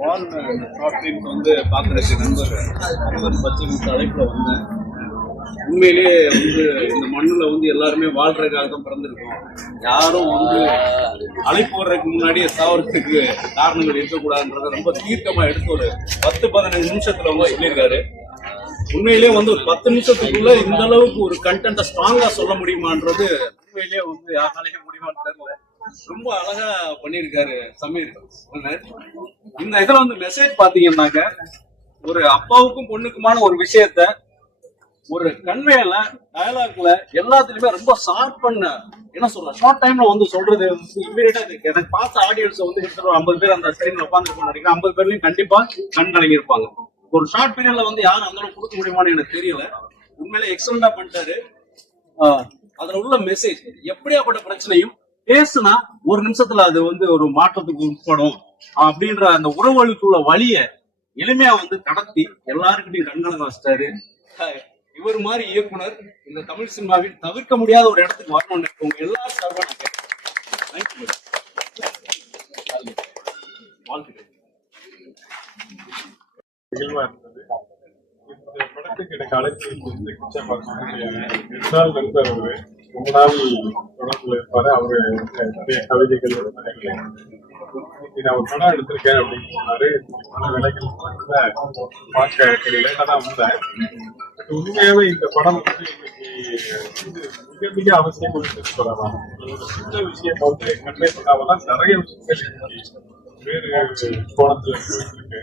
வால் short films வந்து பார்க்குறதுக்கு நண்பர் பச்சை அழைப்பில் வந்தேன். உண்மையிலேயே வந்து இந்த மண்ணில் வந்து எல்லாருமே வாழ்றதுக்காக தான் பிறந்திருக்கோம். யாரும் வந்து அழைப்பு வர்றதுக்கு முன்னாடியே சாவறதுக்கு காரணங்கள் இருக்கக்கூடாதுன்றத ரொம்ப தீர்க்கமாக எடுத்து ஒரு 10-15 நிமிஷத்துல வந்து சொல்லியிருக்காரு. உண்மையிலேயே வந்து ஒரு 10 நிமிஷத்துக்குள்ள இந்த அளவுக்கு ஒரு கண்டென்ட்டை ஸ்ட்ராங்கா சொல்ல முடியுமான்றது உண்மையிலேயே வந்து யாராலையும் முடியுமான்னு தெரியல. ரொம்ப அழகா பண்ணியிருக்காரு சமீர். இந்த இதுல வந்து மெசேஜ் பாத்தீங்கன்னாக்க ஒரு அப்பாவுக்கும் பொண்ணுக்குமான ஒரு விஷயத்த ஒரு கன்வேல டயலாக்ல எல்லாத்துலயுமே ரொம்ப ஷார்ட் பண்ண என்ன சொல்ற ஷார்ட் டைம்ல வந்து சொல்றது இமீடியட்டா இருக்கு. எனக்கு பார்த்த ஆடியன்ஸ் வந்து கிட்டத்தட்ட 50 பேர் அந்த ஸ்கிரீன்ல உட்காந்துருக்கோம் நினைக்கிறேன். 50 பேர்லயும் கண்டிப்பா கண் கலங்கி இருப்பாங்க. ஒரு ஷார்ட் பீரியட்ல வந்து யாரும் அந்த அளவுக்கு கொடுக்க முடியுமான்னு எனக்கு தெரியல. உண்மையிலே எக்ஸலண்டா பண்ணிட்டாரு. அதுல உள்ள மெசேஜ் எப்படியாப்பட்ட பிரச்சனையும் பேசுனா ஒரு நிமிஷத்துல அது வந்து ஒரு மாற்றத்துக்கு உட்படும் அப்படின்ற அந்த உறவுகளுக்குள்ள வழிய எளிமையா வந்து கடத்தி எல்லாருக்கிட்டையும் கண்கலங்க வச்சிட்டாரு. இவர் மாதிரி இயக்குனர் இந்த தமிழ் சினிமாவில் தவிர்க்க முடியாத ஒரு இடத்துக்கு வரணும்னு உங்க எல்லாரும் சார்பா நான் கேட்கிறேன். வாழ்த்துக்கள். இந்த படத்துக்கு எனக்கு அழைச்சி நண்பர் அவரு ரொம்ப நாள் தொடர்புல இருப்பாரு. அவரு நிறைய கவிதைகள் நான் ஒரு படம் எடுத்திருக்கேன் அப்படின்னு சொன்னாரு. பல விலைகள் பார்க்க லேட்டா தான் வந்தேன். உண்மையாவே இந்த படம் வந்து இன்னைக்கு மிக மிக அவசியம் சொல்லலாம். சின்ன விஷயம் வந்து கன்வே பண்ணாமதான் நிறைய விஷயங்கள் வேறு கோணத்துல இருக்கு.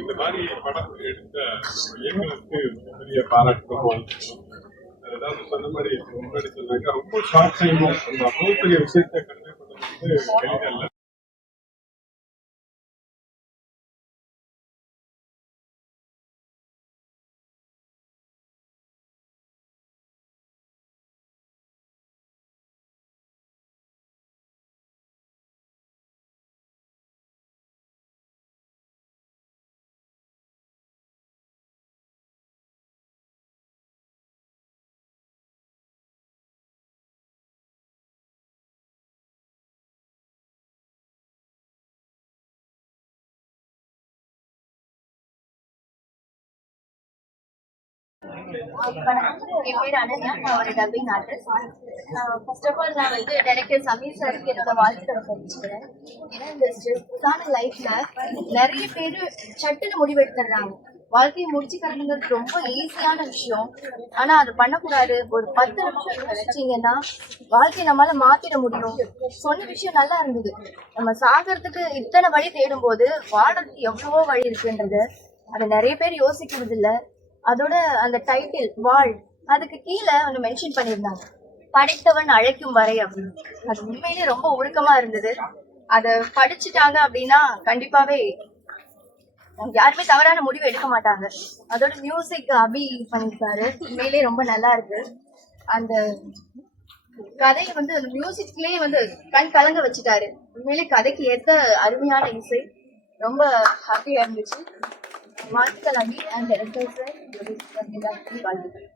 இந்த மாதிரி படம் எடுத்த இயக்குனருக்கு பெரிய பாராட்டுகள். அதாவது சொன்ன மாதிரி முன்னாடி சொன்னாங்க ரொம்ப ஷார்ட் டைம் அவ்வளவு பெரிய விஷயத்த கன்வே பண்ணது எளிதல்ல. என் பேர் அனன்யா. நான் ஒரு dubbing artist. First of all நான் வந்து டைரக்டர் சமீர் சாருக்கு என்னோட வாழ்த்துக்களை தெரிவிச்சுக்கிறேன். ஏன்னா இந்த ஸ்ட்ரெஸ்ஸான லைஃப்ல நிறைய பேர் சட்டுன்னு முடிவு எடுத்துடுறாங்க. வாழ்க்கையை முடிச்சுக்கிறதுங்கிறது ரொம்ப ஈஸியான விஷயம். ஆனா அது பண்ணக்கூடாது. ஒரு 10 நிமிஷம் யோசிச்சீங்கன்னா வாழ்க்கையை நம்மளால மாத்திட முடியும். சொன்ன விஷயம் நல்லா இருந்தது. நம்ம சாகிறதுக்கு இத்தனை வழி தேடும் போது வாழ்றதுக்கு எவ்வளவோ வழி இருக்குன்றது அதை நிறைய பேர் யோசிக்கிறது இல்லை. அதோட அந்த டைட்டில் வாழ் அதுக்கு கீழே ஒன்று மென்ஷன் பண்ணியிருந்தாங்க, படைத்தவன் அழைக்கும் வரை அப்படின்னு. அது உண்மையிலே ரொம்ப உருக்கமா இருந்தது. அதை படிச்சுட்டாங்க அப்படின்னா கண்டிப்பாவே யாருமே தவறான முடிவு எடுக்க மாட்டாங்க. அதோட மியூசிக் அபி பண்ணியிருக்காரு. உண்மையிலே ரொம்ப நல்லா இருக்கு. அந்த கதையை வந்து அந்த மியூசிக்லயே வந்து கண் கலங்க வச்சுட்டாரு. உண்மையிலே கதைக்கு ஏற்ற அருமையான இசை. ரொம்ப ஹாப்பியா இருந்துச்சு. வாழ்த்துக்கள் அபி அண்ட் டைரக்டர் சார். வாழ்த்துக்கள்.